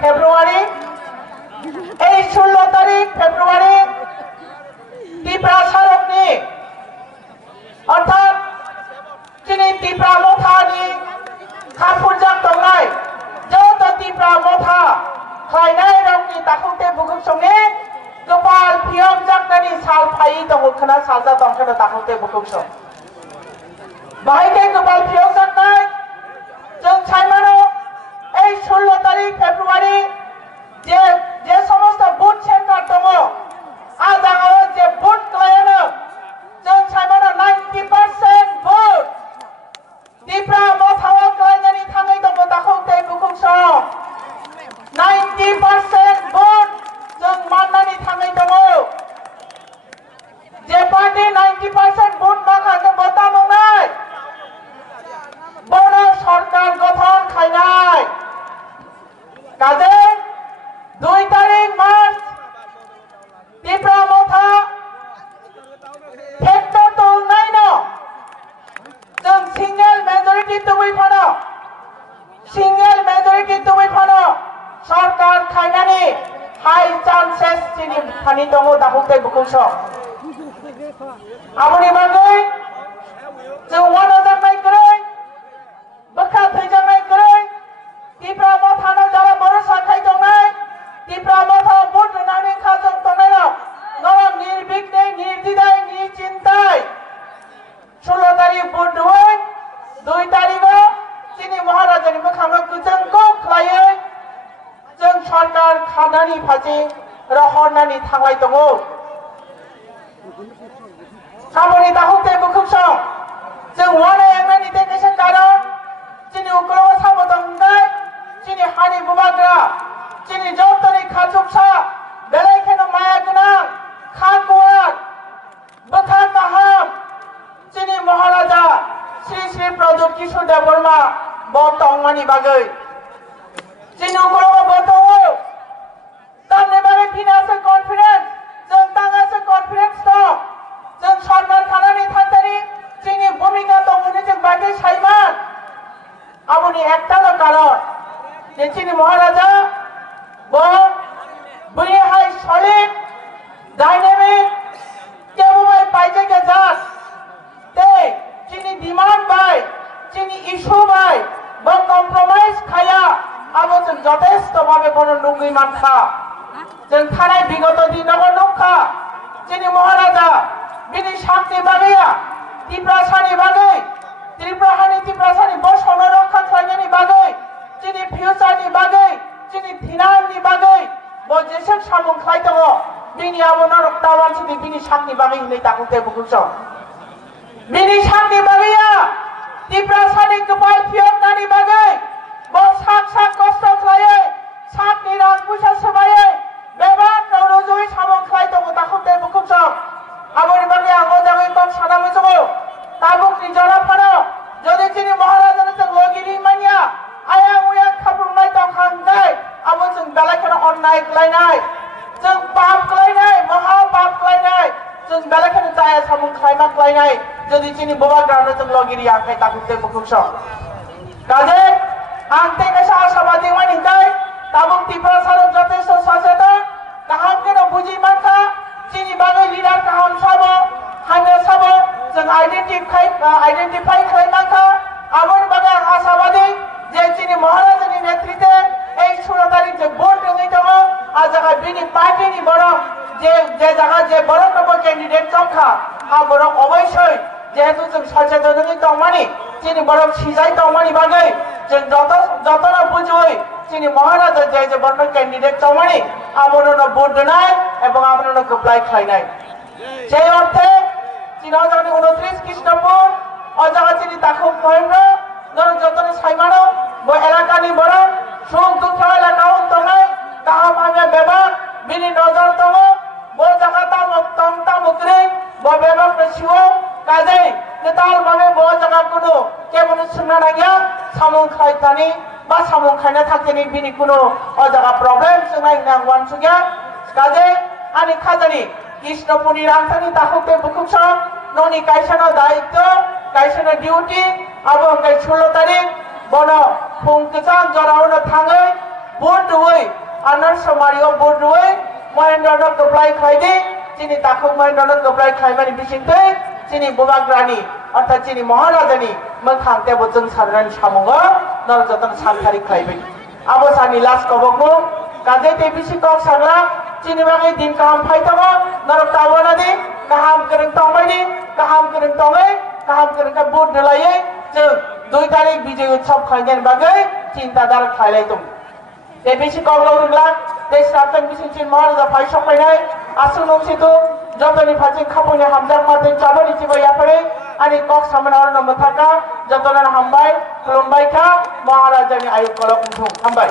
ফেব্রুয়ারি এই 16 তারিখ ফেব্রুয়ারি ত্রিপুরা সড়কনি অর্থাৎ যিনি ত্রিপুরা মথানি খাপুরজাক দंनाय যত ত্রিপুরা মথা খাইनाय রংनि दाखौते बुकुंसंनि गोपाल फियम जाकनानि साल फायि दङ खोना साजा दंखोना दाखौते बुकुंसं बाहायके गोपाल फियम जाकनाय जों सायमानो এই 16 তারিখ ফেব্রুয়ারি যে সমস্ত বুথ সেন্টার দङ আজাগাও যে বুথ ক্লায়েনো जों सायमानो 90% बुथ ত্রিপুরা মথাও ক্লাयनानि थाङै दङ दाखौते बुकुंसं 90% बुथ जों माननानै थाङै दङ जे पार्टी 90% बुथ माखासे बता नंनाय बनो सरकार गठन खायनाय काजे 2 तारिख मार्च ত্রিপুরা মথা ফেক্টর दंनाय न जों सिंगल मेजरिटी दुबै फानो सिंगल मेजरिटी दुबै फानो सरकार खायनानि हाई चान्सेस चिनि फानि दङ दाखौते बुकुंसं आबनि बागै जों वानो जानाय गरै बखा थैजानाय गरै त्रिपुरा मथानो जारा बर' साखाय दंनाय त्रिपुरा मथा बुथ होनानै खाजों दंनाय नरम निर्बिघ्ने निर्दिदाय निचिन्ताय 16 तारिख बुथ दुबै 2 तारिखआव चिनि महाराजानि मोखाङाव गोजोंखौ खालायै जों सरकार खानानि फारसे रहरनानै थांलाय दङ खामानि दाखौते बुकुंसं जों वानो यांनानि देकेसन कारन चिनि उग्रव साबो दंनाय चिनि हानि बुबाग्रा चिनि जौतनि खाजुबसा बेलायखेनो माया गोनां खागुवार बखा गाहाम चिनि महाराजा श्री श्री प्रदुत किशोर देव बर्मा बतंगमानि बागै चिनि उग्रव बतंगो तांनि बागै फिनान्सियेल कन्फिडेंस जों तांगासे कन्फिडेंस दं जों सरकार खानानै थांतानि चिनि भूमिका दं होननानै जों बागै सायमान आबनि एकटाल' कारन जे चिनि महाराजा बैहाय सलिड डायनेमिक केबुबाय पाइजेके जास ते चिनि demand by Chini issue bye ब कम्प्रोमाइज खाया आबो जों যথেষ্ট ভাবে কোনো নুঙ্গি মানখা जों थानाय বিগত দিনগো नखा चिनि महाराजा बिनि साख्रि बागैया ত্রিপুরাসানি बागै ত্রিপুরাসাनि बसनो रक्षा खालामनायनि बागै चिनि फिउचारनि बागै चिनि फिनांनि बागै ब जेसेबां सामुं खाय दङ बिनि आबनो रक्तावान चिनि बिनि साख्रि बागै होननाय दाखौते बुकुंसं बिनि साख्रि बागैया ত্রিপুরাসাनि गोपाल फियमनानि बागै ब साक कष्ट खालायै साख्रि रां फैसा सोबायै बेबार नौरजुयै सामुं खाय दङ दाखौते बुकुंसं आबनि बागै आं मोजाङै कम सानामै दङ ताबुकनि जरा फानो যদি চিনি महाराजानो जों लगिरि मानिया आयां उयां खाब्रुनाय दंखांनाय आबो जों बेलायखेनो अन्नाय खालायनाय जों पाप खालायनाय महा पाप खालायनाय जों बेलायखेनो जाया सामुं खालायमा खालायनाय যদি চিনি बबाग्रानो जों लगिरि आखाय दाखौते बुकुंसं काजे आं तेकेसा आशाबादी मानिखाय ताबुक त्रिपुरा सारक যথেষ্ট सचेतन काहामकेनो बुजि मानखा चिनि बागै लिडार काहाम साबो हानो साबो जों आइडेंटिफाई खालामनांखा आबनि बागै आं आशाबादी जे चिनि महाराजानि नेतृत्वे এই 16 तारिख जे भोट होनाय दङ आ जागा बिनि पार्टीनि बरं जे जागा जे बरं नब कैंडिडेट दंखा आ बरं अबयस्सै जेहेतु जों सचेतन दंमानि चिनि बरं सिजाय दंमानि बागै जों जतन बुझै चिनि महाराजा जे बरं कैंडिडेट दंमानि आबनो भोट होनाय एबं आबनो गोप्लाय खालायनाय সেই অর্থে 3029 খ্রিস্টপুর অজাগা চিনি তাকুব মহেন্দ্র ধর যতনে সাইমানো ব এলাকানি বড় সুখ দুঃখ এলাকাও দङै কাহাম आङो बेबाक बिनि नजर दङ ब जागा तामुकरि ब बेबाक सिउ काजै केताल भाबे ब जागा कुनु केबनो सुनना नागिया सामुं खायतानि बा सामुं खायना थाखिनि बिनि कुनु अजागा प्रब्लेम जोंनाय नांवान सुगिया काजै आनि खाजानि कृष्णपुरनि रांसानि दाखौते बुकुंसं न'नि गायसनो दायित्व गायसनो डिउटि आबो 16 तारिख बनो फुं गोजां जरावनो थाङै Burduwe anar Somario Burduwe Mahendra Keplai Khaidi Chini Takuk Mahendra Keplai Khaimani Bisinte Chini Bubagrani অর্থাৎ চিনি মহারাজানি মখাংতে বচন সাধারণ সামঙ্গ নরযতন সানখারি খাইবে আবো সানি লাস কবগমু কাজে তে বিসি কক সাগলা চিনি বাগে দিন কাহাম ফাইতাবা নরক তাওয়ানা দি কাহাম করং তমাইনি কাহাম করং তমে কাহাম করং কা বুট দলায়ে जों 2 তারিখ বিজয় উৎসব খাইদেন বাগে চিন্তাদার খাইলাইতম তে বিসি কগলাw রুগলা তে সাতন বিসি চিন মহারাজা ফাই সপাইনাই আসুন নংসিতু যতনি ফাচিন খাপনি হামজাক মাতে চাবনি চিবাইয়া পড়ে ani kok samana nomor thaka jotonan hambai khulumbai ka maharaja ni ayu kolok hambai